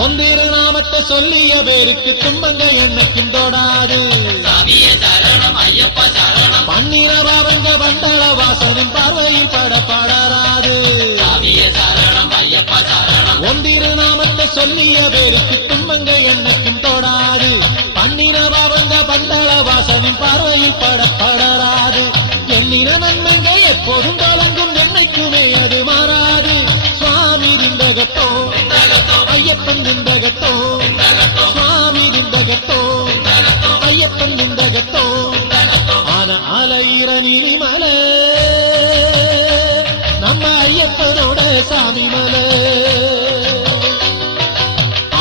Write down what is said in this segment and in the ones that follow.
ஒந்திரு நாமத்தை சொல்லிய பேருக்கு துன்பங்க என்னைக்கும் தோடாது. பன்னிர பாவங்க பண்டள வாசனின் பார்வையில் படப்படராது. ஒந்திரு நாமத்தை சொல்லிய பேருக்கு துன்பங்க என்னைக்கும் தோடாது. பன்னிர பாவங்க பண்டள வாசனின் பார்வையில் படப்படராது. எண்ணின நன்மைங்க எப்போதும் கலங்கும் என்னைக்குமே அது மாறாது. சுவாமி திந்தகத்தோ ஐயப்பன் திந்தகத்தோ சுவாமி திந்தகத்தோ ஐயப்பன் திந்தகத்தோ ஆன அலையிற நீலிமல நம்ம ஐயப்பனோட சாமி மல.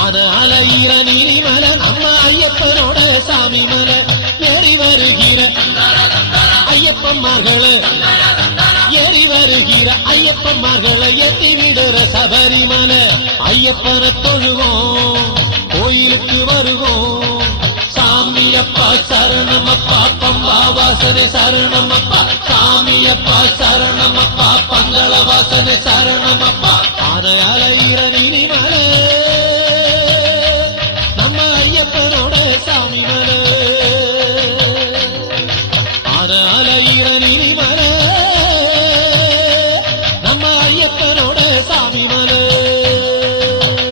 ஆன அலையிற நீலிமல நம்ம ஐயப்பனோட சாமி மல. ஏறி வருகிற ஐயப்பன்மார்களை ஏறி வருகிற ஐயப்பன்மார்களை ஏற்றி விடுற சபரிமலை. ஐயப்பனை தொழுவோம் கோயிலுக்கு வருவோம். சாமியப்பா சரணமப்பா பம்பா வாசனை சரணமப்பா. சாமியப்பா சரணமப்பா பங்கள வாசனை சரணமப்பா. ஆனை அலையிற நீலிமலை நம்ம ஐயப்பனோட சாமி மலை. ஆனை அலையிற